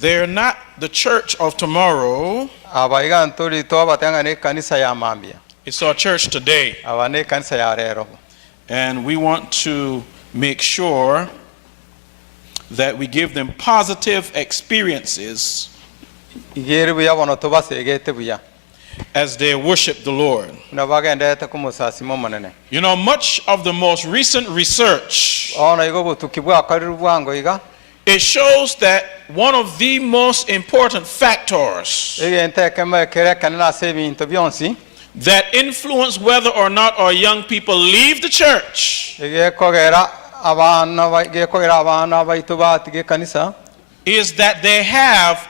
They're not the church of tomorrow. It's our church today. And we want to make sure that we give them positive experiences as they worship the Lord. You know, much of the most recent research, it shows that one of the most important factors that influence whether or not our young people leave the church is that they have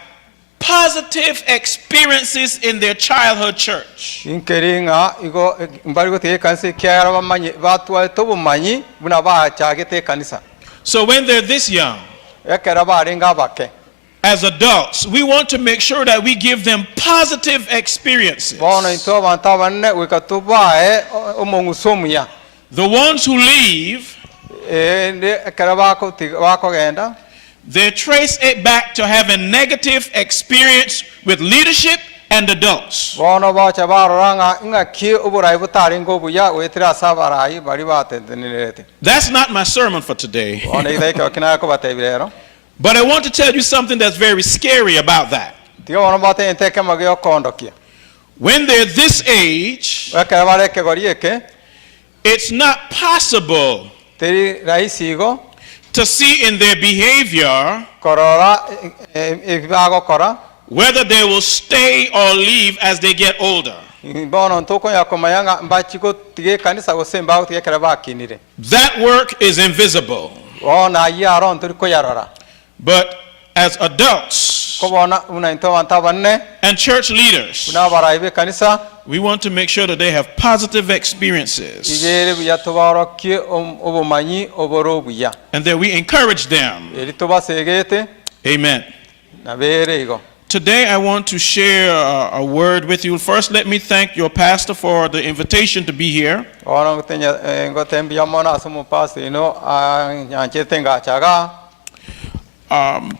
positive experiences in their childhood church. So when they're this young, as adults, we want to make sure that we give them positive experiences. The ones who leave, they trace it back to having negative experience with leadership and adults. That's not my sermon for today. But I want to tell you something that's very scary about that. When they're this age, it's not possible to see in their behavior whether they will stay or leave as they get older. That work is invisible. But as adults and church leaders, we want to make sure that they have positive experiences and that we encourage them. Amen. Today I want to share a word with you. First, let me thank your pastor for the invitation to be here.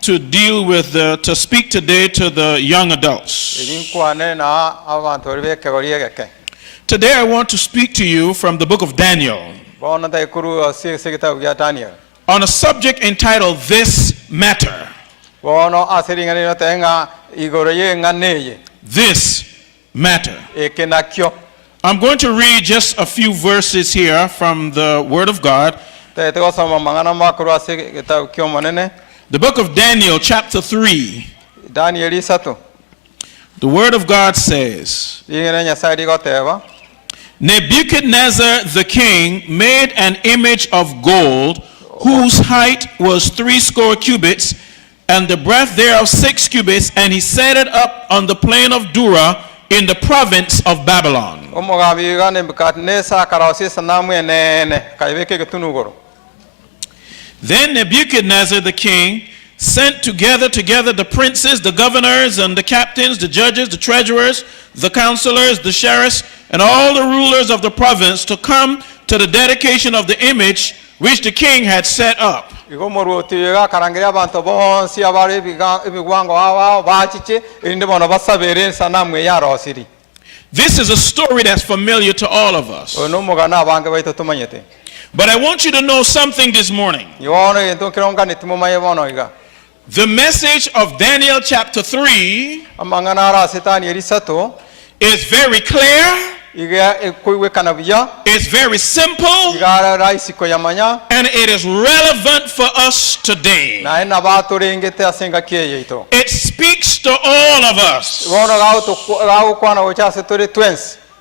To deal with to speak today to the young adults. Today I want to speak to you from the book of Daniel on a subject entitled This Matter. This matter. I'm going to read just a few verses here from the Word of God. The book of Daniel, chapter 3. The Word of God says, Nebuchadnezzar the king made an image of gold, whose height was 60 cubits, and the breadth thereof 6 cubits, and he set it up on the plain of Dura in the province of Babylon. Then Nebuchadnezzar the king sent together the princes, the governors, and the captains, the judges, the treasurers, the counselors, the sheriffs, and all the rulers of the province to come to the dedication of the image which the king had set up. This is a story that's familiar to all of us. But I want you to know something this morning. The message of Daniel chapter 3 is very clear. It's very simple. And it is relevant for us today. It speaks to all of us.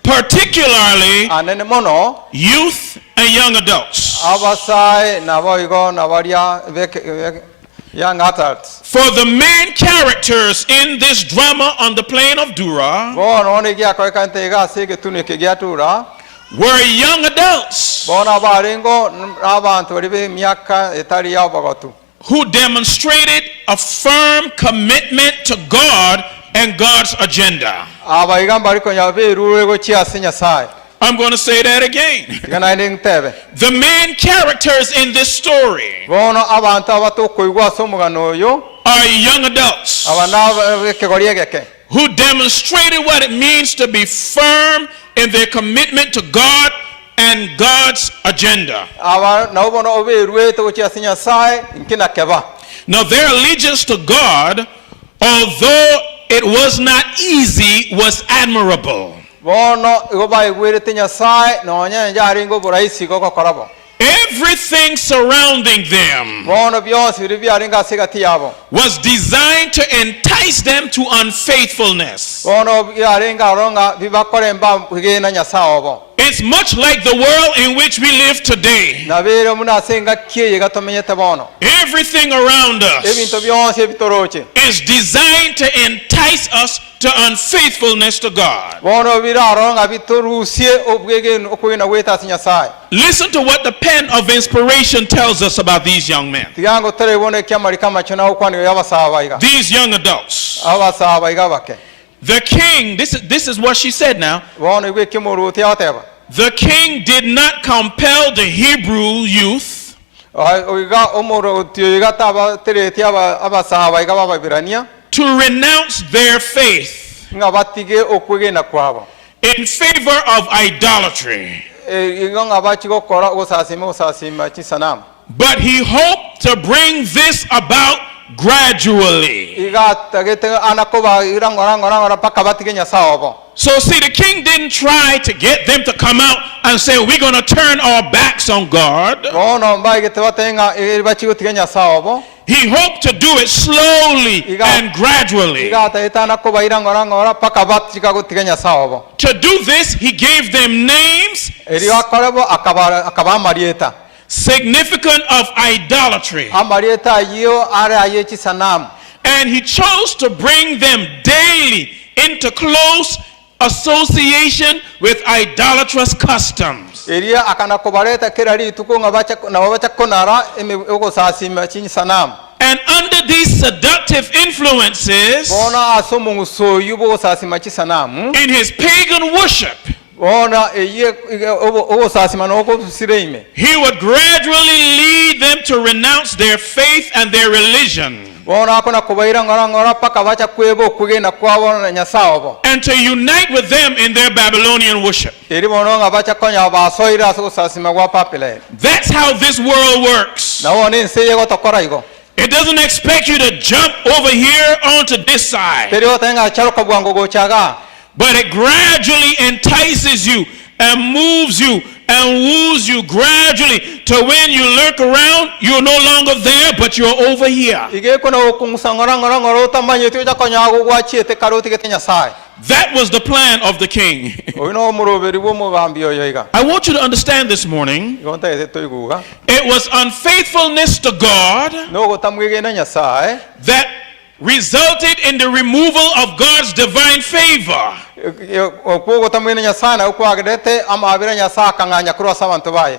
Particularly youth and young adults. For the main characters in this drama on the plain of Dura were young adults who demonstrated a firm commitment to God and God's agenda. A I'm going to say that again. The main characters in this story are young adults who demonstrated what it means to be firm in their commitment to God and God's agenda. Now, their allegiance to God, although it was not easy, was admirable. Everything surrounding them was designed to entice them to unfaithfulness. It's much like the world in which we live today. Everything around us is designed to entice us to unfaithfulness to God. Listen to what the pen of inspiration tells us about these young men. These young adults. The king, this is what she said now. The king did not compel the Hebrew youth to renounce their faith in favor of idolatry. But he hoped to bring this about gradually. So see, the king didn't try to get them to come out and say, we're going to turn our backs on God. He hoped to do it slowly and gradually. To do this, he gave them names significant of idolatry. And he chose to bring them daily into close association with idolatrous customs. And under these seductive influences, in his pagan worship, he would gradually lead them to renounce their faith and their religion, and to unite with them in their Babylonian worship. That's how this world works. It doesn't expect you to jump over here onto this side, but it gradually entices you and moves you and woos you gradually to when you look around, you're no longer there, but you're over here. That was the plan of the king. I want you to understand this morning, it was unfaithfulness to God that resulted in the removal of God's divine favor.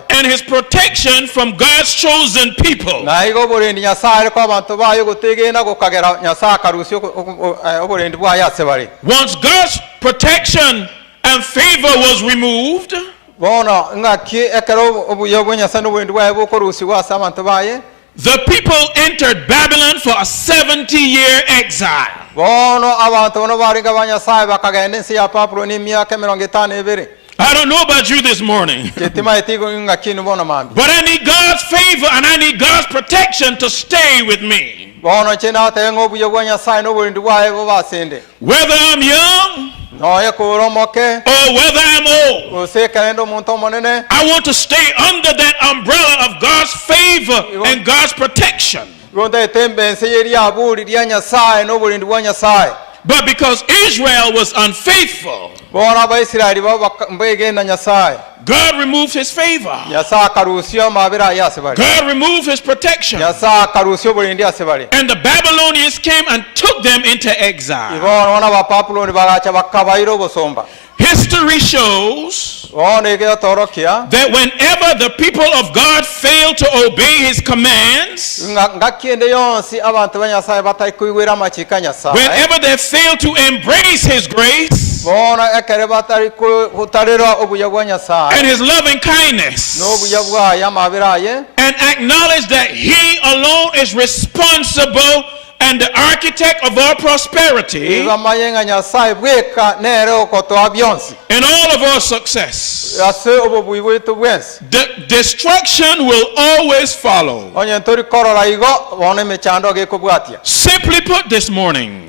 And his protection from God's chosen people. Once God's protection and favor was removed, the people entered Babylon for a 70-year exile. I don't know about you this morning, but I need God's favor and I need God's protection to stay with me. Whether I'm young or whether I'm old, I want to stay under that umbrella of God's favor and God's protection. But because Israel was unfaithful, God removed his favor. God removed his protection. And the Babylonians came and took them into exile. History shows that whenever the people of God fail to obey his commands, whenever they fail to embrace his grace, Bona ekere batari kutarira obuya bwa Nyasaye. And his loving kindness. N'obuya bwaye amabiraye. And acknowledge that he alone is responsible and the architect of our prosperity And all of our success. The destruction will always follow. Simply put this morning,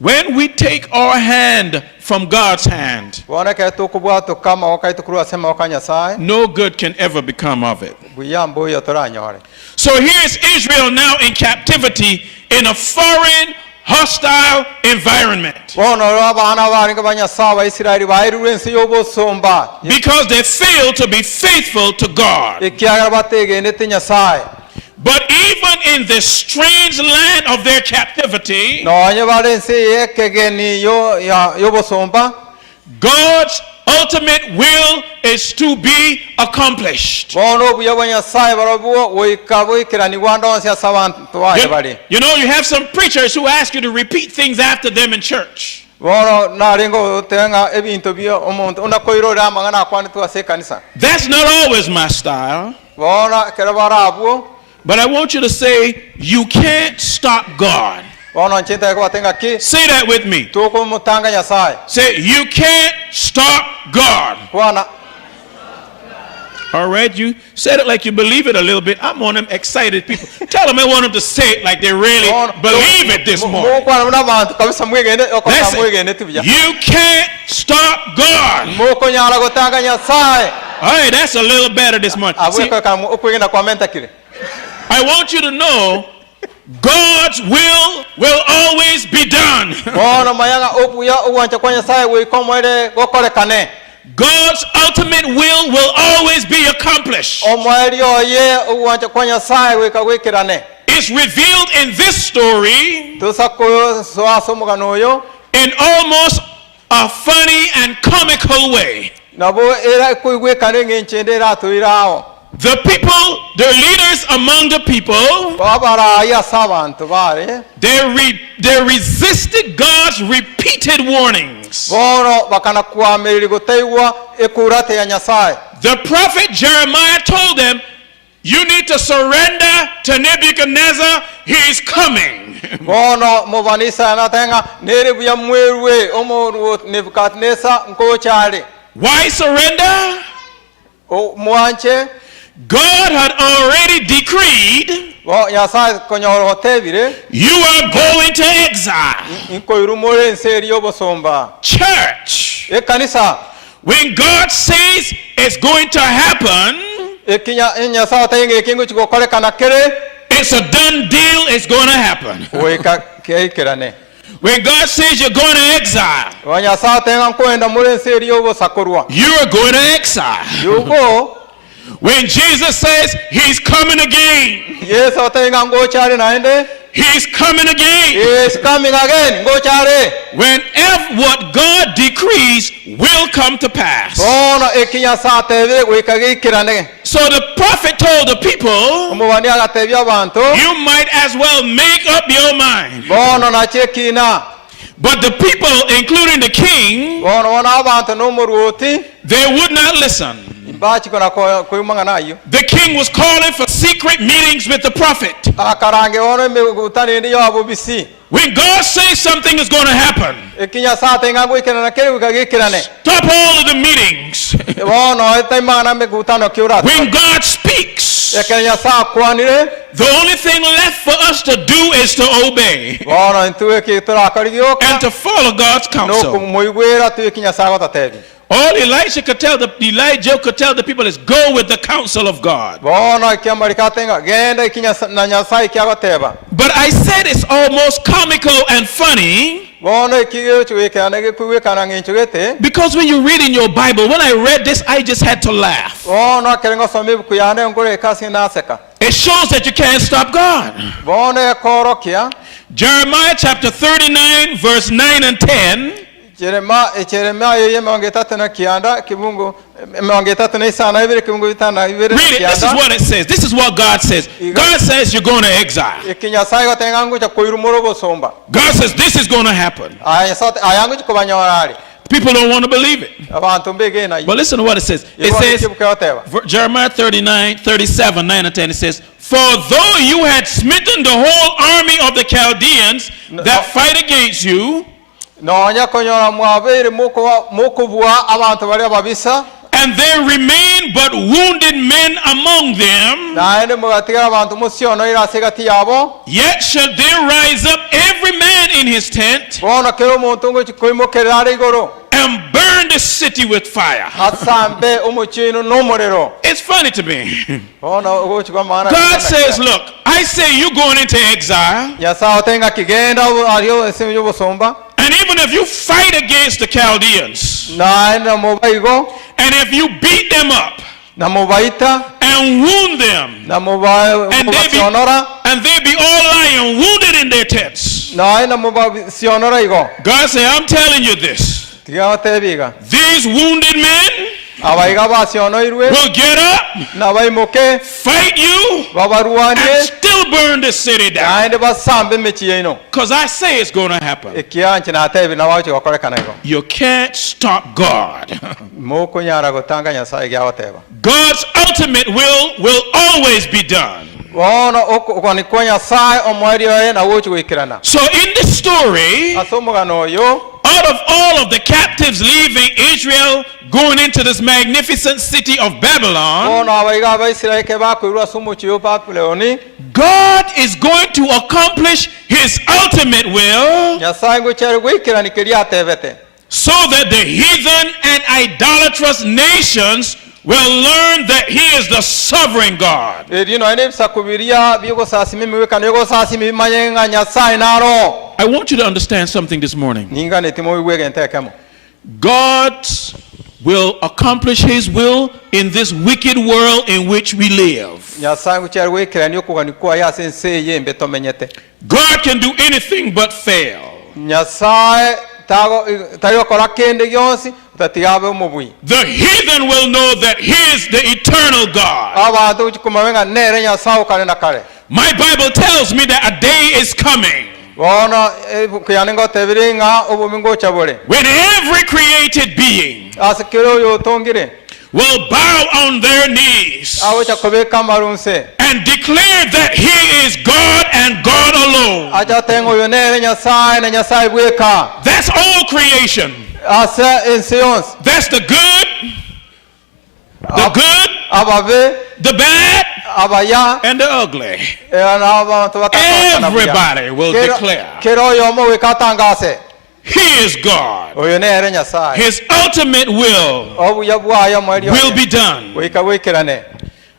when we take our hand from God's hand, no good can ever become of it. So here's Israel now in captivity in a foreign, hostile environment. Because they failed to be faithful to God. But even in this strange land of their captivity, God's ultimate will is to be accomplished. You know, you have some preachers who ask you to repeat things after them in church. That's not always my style. But I want you to say, you can't stop God. Say that with me. Say, you can't stop God. All right, you said it like you believe it a little bit. I'm one of them excited people. Tell them I want them to say it like they really believe it this morning. You can't stop God. All right, that's a little better this morning. See, I want you to know God's will always be done. God's ultimate will always be accomplished. It's revealed in this story in almost a funny and comical way. The people, the leaders among the people, they resisted God's repeated warnings. The prophet Jeremiah told them, you need to surrender to Nebuchadnezzar, he's coming. Why surrender? God had already decreed you are going to exile. Church, when God says it's going to happen, it's a done deal, it's going to happen. When God says you're going to exile, you're going to exile. When Jesus says he's coming again, he's coming again. Whenever what God decrees will come to pass. So the prophet told the people, you might as well make up your mind. But the people, including the king, they would not listen. The king was calling for secret meetings with the prophet. When God says something is going to happen, stop all of the meetings. When God speaks, the only thing left for us to do is to obey and to follow God's counsel. All Elijah could tell the people is go with the counsel of God. But I said it's almost comical and funny because when you read in your Bible, when I read this, I just had to laugh. It shows that you can't stop God. Jeremiah chapter 39 verse 9 and 10. mirongo itatu n'isano n'ibiri ku bihumbi bitanu na bibiri Read it. This is what it says. This is what God says. God says you're going to exile. ikinyasaye gatengangu cha kuirumuro bosomba God says this is going to happen. ayangu chikobanyawari People don't want to believe it. abantu mbege na But listen to what it says. It says, Jeremiah 37, 9 and 10, it says, for though you had smitten the whole army of the Chaldeans that fight against you, nonya konyora mwabere mukubwa abantu bali ababisa, and there remain but wounded men among them, naende mugatigara abantu musiono irase gati yabo, yet shall there rise up every man in his tent bona kero muntu ngo chikoimokerera igoro and burn the city with fire. asambe umuchino n'umuriro. It's funny to me. bona ugo chikwamana God says, look, I say you're going into exile, yasa otenga kigenda ariyo esimyo bosomba, and even if you fight against the Chaldeans, naende mubaigo and if you beat them up na mubaita and wound them, na mubai and they be all lying wounded in their tents, naende mubasionora igo God say, I'm telling you this. tigatebiga These wounded men abaiga basiono irwe will get up, na baimuke fight you, and babaruwanie still burn the city down. naende basambe mechieno Because I say it's going to happen. ikianchi na tebi na wacho wakorekana igo You can't stop God. muko nyara gotanga nyasaye gyawateba God's ultimate will always be done. bona okoni kwa nyasaye omwariyo na wocho wikirana. So in this story, asomugano oyo out of all of the captives leaving Israel, going into this magnificent city of Babylon, bona abaiga abaisiraeli ke bakwirwa sumuchiyo Babyloni, God is going to accomplish his ultimate will nyasaye ngo chari wikirana kiria tebete, so that the heathen and idolatrous nations will learn that he is the sovereign God. edino ene sakubiria bigo sasimi miwekana yogo sasimi manyenga nyasaye naro. I want you to understand something this morning. ninga netimo wiwege ntekemo God will accomplish his will in this wicked world in which we live. nyasaye ngo chari wikirana yokugani kwa yasense yembe tomenyete. God can do anything but fail. nyasaye tayo kora kende gyonsi utatigabe umubwi. The heathen will know that he is the eternal God. abantu chikumawenga nere nyasaye kale na kale. My Bible tells me that a day is coming bona kuyanenga tebiringa obumingo chabole when every created being asikiro yo tongire will bow on their knees awo chakobeka marunse and declare that he is God and God alone. acha tengo yo nere nyasaye na nyasaye bweka. That's all creation. asa ensions That's the good, ababe the bad, abaya and the ugly. abantu Everybody will declare kero yo mo wekatangase he is God. oyo nere nyasaye His ultimate will obuya bwayo mwali will be done. weka wekirane.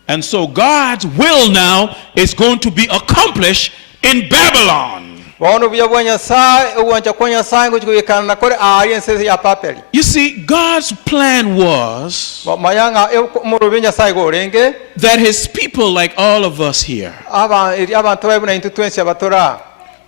And so God's will now is going to be accomplished in Babylon. bona obuya bwa nyasaye obwancha kwa nyasaye ngo chikuyekana na kore ari ense ya papeli. You see, God's plan was mayanga murubi nyasaye go renge that his people, like all of us here, abantu bayibuna into twensi abatora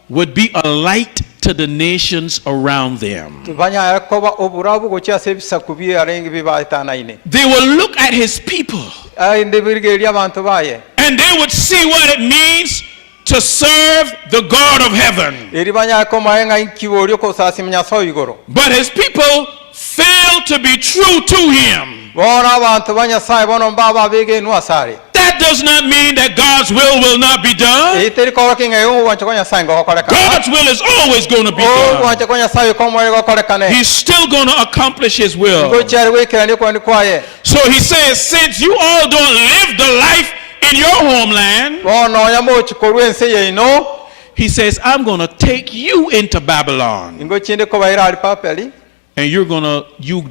would be a light to the nations around them. banya yakoba oburabu go cha sebisa kubi arenge bibatana ine They will look at his people inde birgeri abantu baye and they would see what it means to serve the God of heaven. eri banya yakoma yenga inkiworio ko sasimnya soyigoro. But his people failed to be true to him. bona abantu banya sai bona baba bege nuasare. That does not mean that God's will not be done. iteri ko kinga yo wancha kwa nyasaye ngo koreka. God's will is always going to be done. wancha kwa nyasaye ko mo go koreka ne. He's still going to accomplish his will. go chari wekera ni ko ni kwaye. So he says, since you all don't live the life in your homeland, bona yamo chikorwe ense ye no. he says, I'm going to take you into Babylon. ingo chinde ko bayira ali papeli. And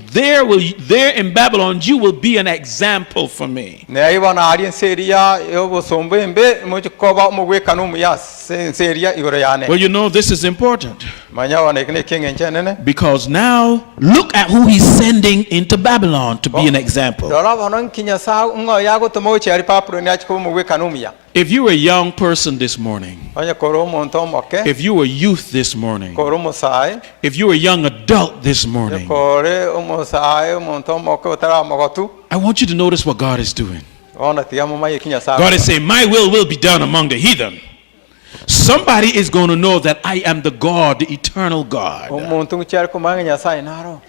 there in Babylon, you will be an example for me. ne ayibona ali ense ya yo bosombe mbe mo chikoba mo weka no mu yas seria igoro yane Well, you know, this is important manya wana ikine kinge nchenene because now look at who he's sending into Babylon to be an example. dora bono kinya sa ngo yago tomo chari papro ni achiko mu kanumia If you were a young person this morning, anya koro monto moke if you were youth this morning, koro musai if you were a young adult this morning, kore musai monto moke otara mogotu I want you to notice what God is doing. ona tiamo mai kinya sa God is saying, my will be done among the heathen. Somebody is going to know that I am the God, the eternal God. monto chari ko mangnya sai naro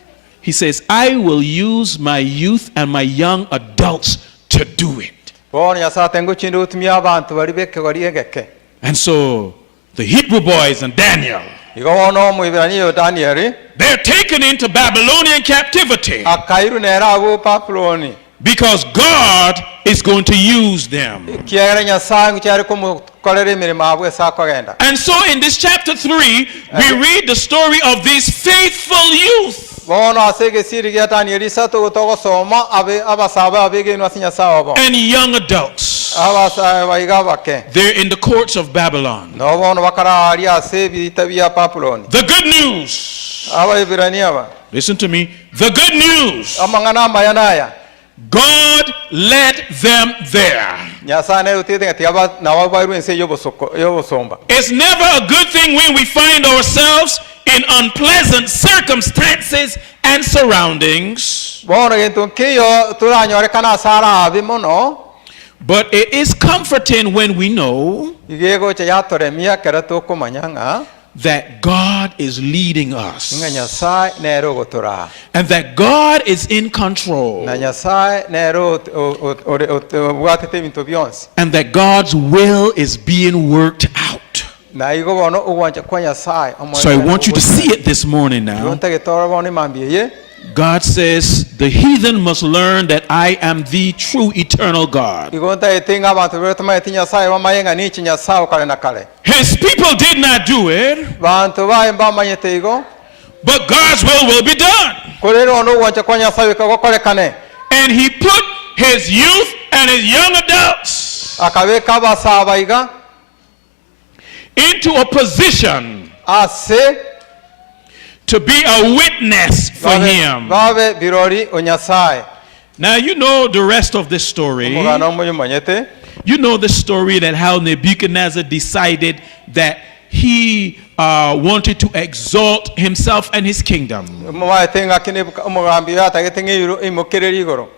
He says, I will use my youth and my young adults to do it. bona sa tengo chindu tumia abantu bari beke bari egeke And so the Hebrew boys and Daniel, igo ono mu ibirani yo Daniel they're taken into Babylonian captivity akairu nera abo papuloni because God is going to use them. kiere nyasaye chari ko mu kolere mirimo abo sa kogenda And so in this chapter 3, we read the story of these faithful youth. bona asege siri ya Daniel sato to soma abe abasaba abege no asinya sawa And young adults. abasa baiga bake They're in the courts of Babylon. no bona bakara ari asebi tabia papuloni The good news. aba ibirani aba Listen to me. The good news. amangana mayanaya God led them there. nyasaye utete ngati aba nawa bairu ense yobo somba It's never a good thing when we find ourselves in unpleasant circumstances and surroundings. bona gento kiyo turanyore kana sara abimono But it is comforting when we know igego cha yatore mia kerato ko manyanga that God is leading us nga nyasaye nero gotora and that God is in control na nyasaye nero watete bintu byonse and that God's will is being worked out. na igo bono uwanja kwa nyasaye So I want you to see it this morning now. yonta getora bono mambiye God says the heathen must learn that I am the true eternal God. igonta etinga abantu betuma etinya nyasaye bamayenga ni nyasaye kale na kale His people did not do it, bantu baimba manyete igo but God's will be done. kolero ono uwanja kwa nyasaye ko kolekane And he put his youth and his young adults akabeka basaba iga into a position ase to be a witness for him. babe birori onyasaye Now you know the rest of this story. mugano muyu manyete You know the story that how Nebuchadnezzar decided that he wanted to exalt himself and his kingdom. mwa etinga kine umugambi atagetinga imokereri igoro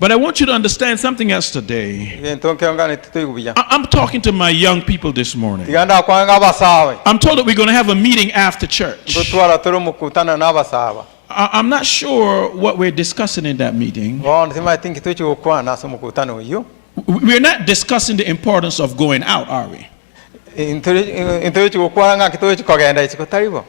But I want you to understand something else today. gento ngani tutigubiya I'm talking to my young people this morning. tiganda kwanga basawe I'm told that we're going to have a meeting after church. gutwara turu mukutana n'abasaba I'm not sure what we're discussing in that meeting. bona sima tinki tuchi ukwana so mukutano uyu We're not discussing the importance of going out, are we? intuchi ukwana kituchi kogenda ichiko taribo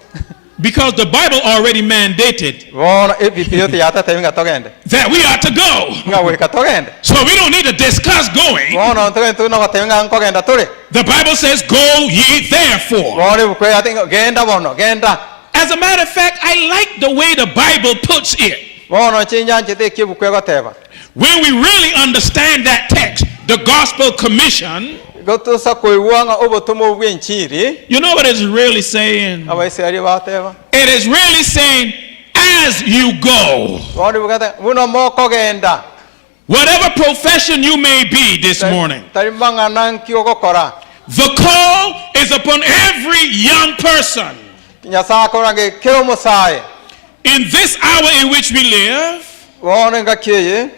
Because the Bible already mandated bona ebipiyote yata tevinga togende that we are to go. nga weka togende So we don't need to discuss going. bona ntogende tu no tevinga nkogenda turi The Bible says, go ye therefore. bona bukwe yatinga genda bono genda As a matter of fact, I like the way the Bible puts it. bona chinya nchite kibukwe goteba When we really understand that text, the gospel commission, gotusa koiwanga obotomo bwenchiri you know what it's really saying? abaiseri bateba It is really saying, as you go, bona bukata buno moko genda whatever profession you may be this morning, tarimanga nanki ogokora the call is upon every young person. nyasa korange kero musaye In this hour in which we live, bona ngakeye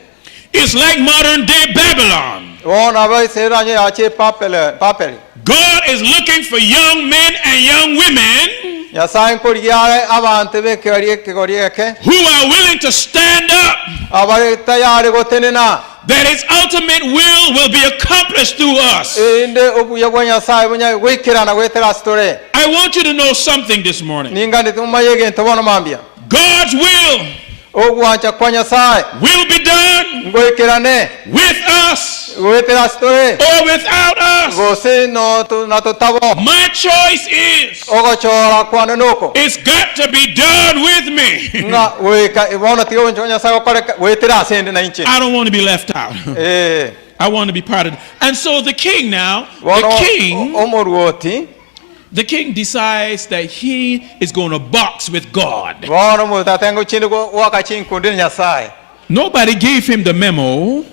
it's like modern day Babylon. bona abaiseri anye ache papeli God is looking for young men and young women nyasaye nkoriare abantu bekorieke who are willing to stand up abari tayari gotenena that his ultimate will be accomplished through us. inde obuya bwa nyasaye bunya wikirana wetera store I want you to know something this morning. ninga nditumayege ntobona mambia God's will ogwancha kwa nyasaye be done ngoikirane with us wetera store or without us. gose no to na to tabo My choice is, ogochora kwa noko it's got to be done with me. nga weka ibona tiyo nyasaye okore wetera sende na inche I don't want to be left out. eh I want to be part of it. And so the king now, the wono king, omoruoti the king decides that he is going to box with God. bono mutatengo chini waka chini kundini Nyasaye. Nobody gave him the memo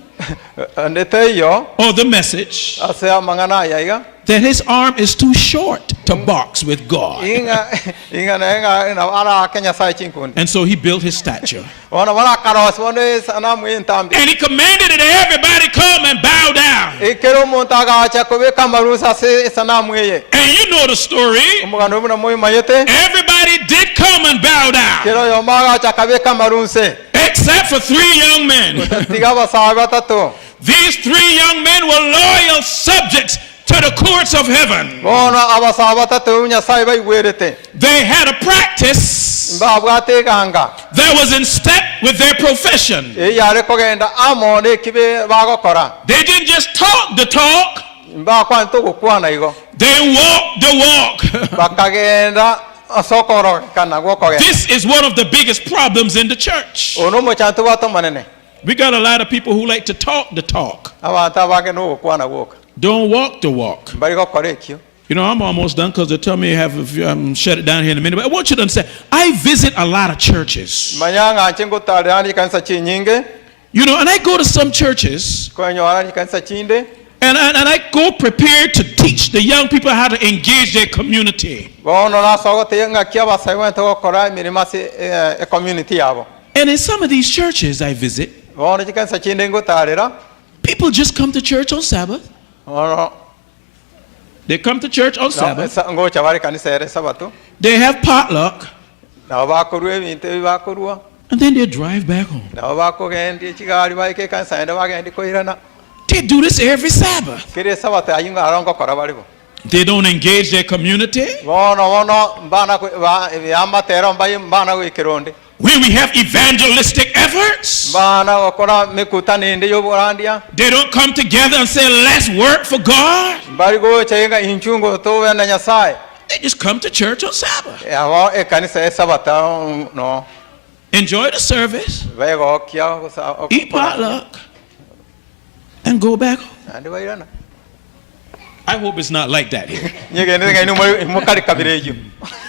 Ndeteyo or the message asea mangana yaiga. that his arm is too short to box with God. Inga na ara Kenya Nyasaye chini kundi. And so he built his statue. Bono wana karos bono sana muintambi. And he commanded that everybody come and bow down. Ikero muntaga acha kobe kamarusa se sana muye. And you know the story. Umugano muna muye mayete. Everybody did come and bow down. Kero yomaga acha kobe kamarunse. Except for 3 young men. Tiga basaga tato. These 3 young men were loyal subjects to the courts of heaven. Bono abasaga tato Nyasaye bai werete. They had a practice Mbabwate ganga. that was in step with their profession. Yare kogenda amone kibe bagokora. They didn't just talk the talk, Mbakwanto kukwana igo. they walked the walk. Bakagenda sokoro kana gokoge. This is one of the biggest problems in the church. Ono mo chanto wato manene. We got a lot of people who like to talk the talk, Abata bage no kukwana goka. don't walk the walk. Bari gokore kyo. You know, I'm almost done because they tell me shut it down here in a minute. But I want you to understand, I visit a lot of churches. Manyanga chingo tare ani kanisa chinyinge. You know, and I go to some churches, Kwenyo ani kanisa chinde. and I go prepared to teach the young people how to engage their community. Bono na sogo te nga kia basaiwa to gokora mirimasi e community yabo. And in some of these churches I visit, Bono chikanisa chinde ngo tare ra. people just come to church on Sabbath. Ono They come to church on Sabbath. ngo chavari kanisa ere sabato. They have potluck, Na bakorue minte bakorua. and then they drive back home. Na bakogendi chigari baike kanisa ende bagendi koirana. They do this every Sabbath. Kire sabato ayunga arongo kora baribo. They don't engage their community. Bono bana ko yamba tero mbai bana ko ikironde. When we have evangelistic efforts, Bana okora mikutani inde yoborandia. they don't come together and say, let's work for God. Barigo chenga inchungo to wena Nyasaye. They just come to church on Sabbath, Yawo e kanisa e sabata no. enjoy the service, Vego kia sa eat potluck, and go back home. ande bairana. I hope it's not like that here. Nyege nge no mo kari kabireju.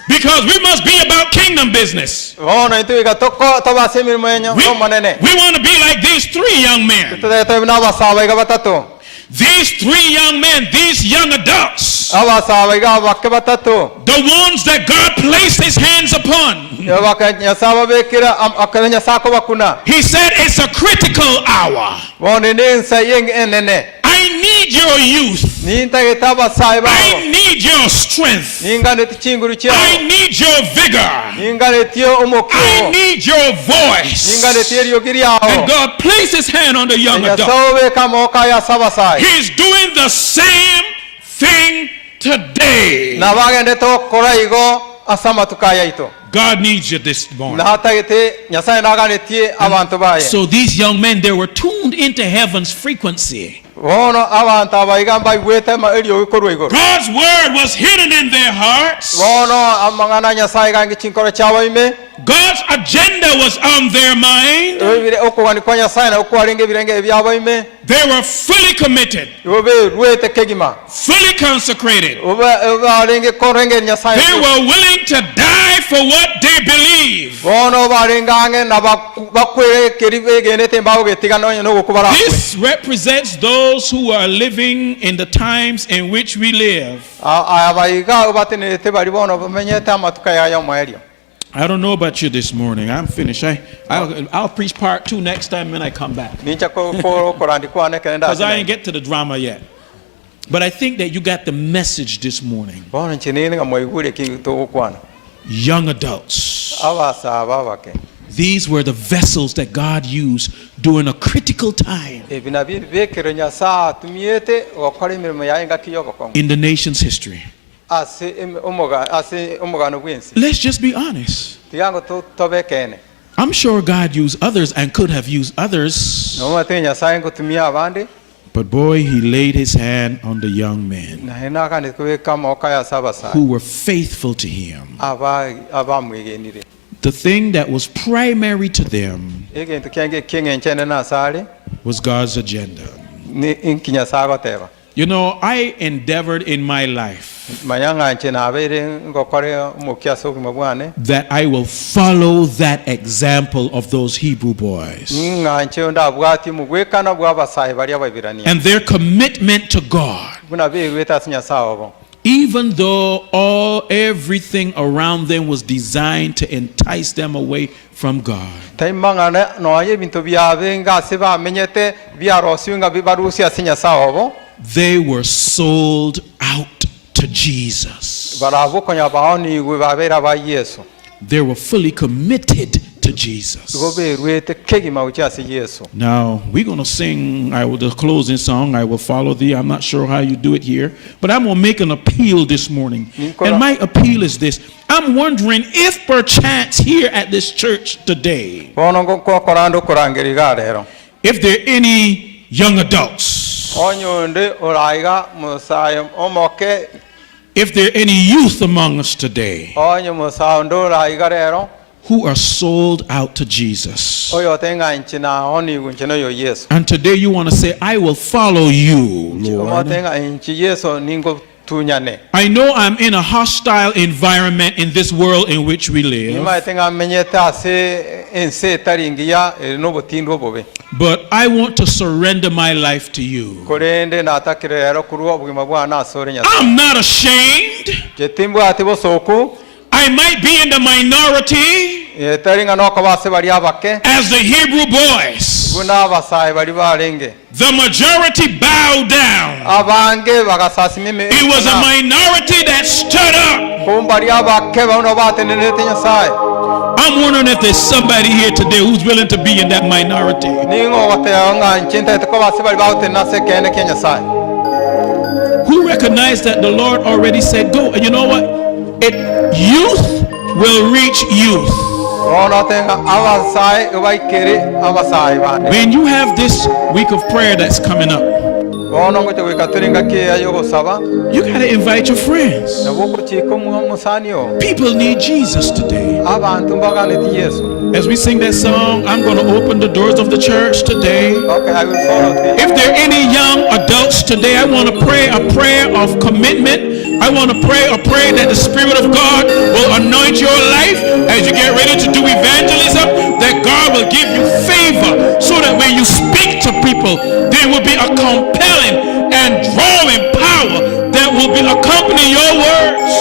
Because we must be about kingdom business. Bono itu iga toko to basemi menyo We, no manene. we want to be like these 3 young men. To na basaba iga batato. These 3 young men, these young adults, Abasaba iga bakke batato. the ones that God placed his hands upon. Yabaka Nyasaba bekira akanya sako bakuna. He said it's a critical hour. Bono ne sa yeng enene. I need your youth. Ninta getaba saiba. I need your strength. Ninga ne chinguru chia. I need your vigor. Ninga ne tio I omokyo. need your voice. Ninga ne tio giriao. And God placed his hand on the young adult. Nyasawe kama okaya sabasai. He's doing the same thing today. Na bagende to koraigo asama tukaya ito. God needs you this morning. Na hata ite Nyasaye naga ne tie abantu baye. So these young men, they were tuned into heaven's frequency. Bono abantu abaiga mbai wete ma elio ikorwe igoro. God's word was hidden in their hearts. Bono amangana Nyasaye gangi chinkoro chawa ime. God's agenda was on their mind. Ebire okogani kwa Nyasaye na okwaringe birenge ebyaba ime. They were fully committed, Obe ruete kegima. fully consecrated. Obe arenge korenge Nyasaye. They were willing to die for what they believe. Bono barengange na bakwere keribe genete mbauge tigano no kubara. This represents those who are living in the times in which we live. Abaiga obatene te bari bono menyeta matukaya ya mwaelio. I don't know about you this morning. I'm finished. I'll preach part 2 next time when I come back. Because I ain't get to the drama yet. But I think that you got the message this morning. Young adults. These were the vessels that God used during a critical time in the nation's history. Let's just be honest. I'm sure God used others and could have used others. But boy, he laid his hand on the young men who were faithful to him. The thing that was primary to them was God's agenda. You know, I endeavored in my life manyanga nche na abere ngokore umukia soki mabwane that I will follow that example of those Hebrew boys nga nche onda bwati mugwekana bwabasaye bali ababirania and their commitment to God. buna begweta sinya sawo Even though everything around them was designed to entice them away from God. taimanga no aye bintu byabenga seba menyete byarosinga bibarusia sinya sawo They were sold out to Jesus. barabukonya baoni gwe babera ba Yesu They were fully committed to Jesus. goberwete kegima ucyasi Yesu. Now, we're going to sing the closing song, I Will Follow Thee. I'm not sure how you do it here, but I'm going to make an appeal this morning. And my appeal is this. I'm wondering if perchance here at this church today, if there are any young adults, if there are any youth among us today who are sold out to Jesus. And today you want to say, I will follow you, Lord. I know I'm in a hostile environment in this world in which we live. But I want to surrender my life to you. I'm not ashamed. I might be in the minority as the Hebrew boys. The majority bowed down. It was a minority that stood up. I'm wondering if there's somebody here today who's willing to be in that minority. Who recognized that the Lord already said go. And you know what? Youth will reach youth. When you have this week of prayer that's coming up, you got to invite your friends. People need Jesus today. As we sing that song, I'm going to open the doors of the church today. If there are any young adults today, I want to pray a prayer of commitment. I want to pray a prayer that the Spirit of God will anoint your life as you get ready to do evangelism, that God will give you favor so that when you speak to people, there will be a compelling and drawing power that will be accompanying your words.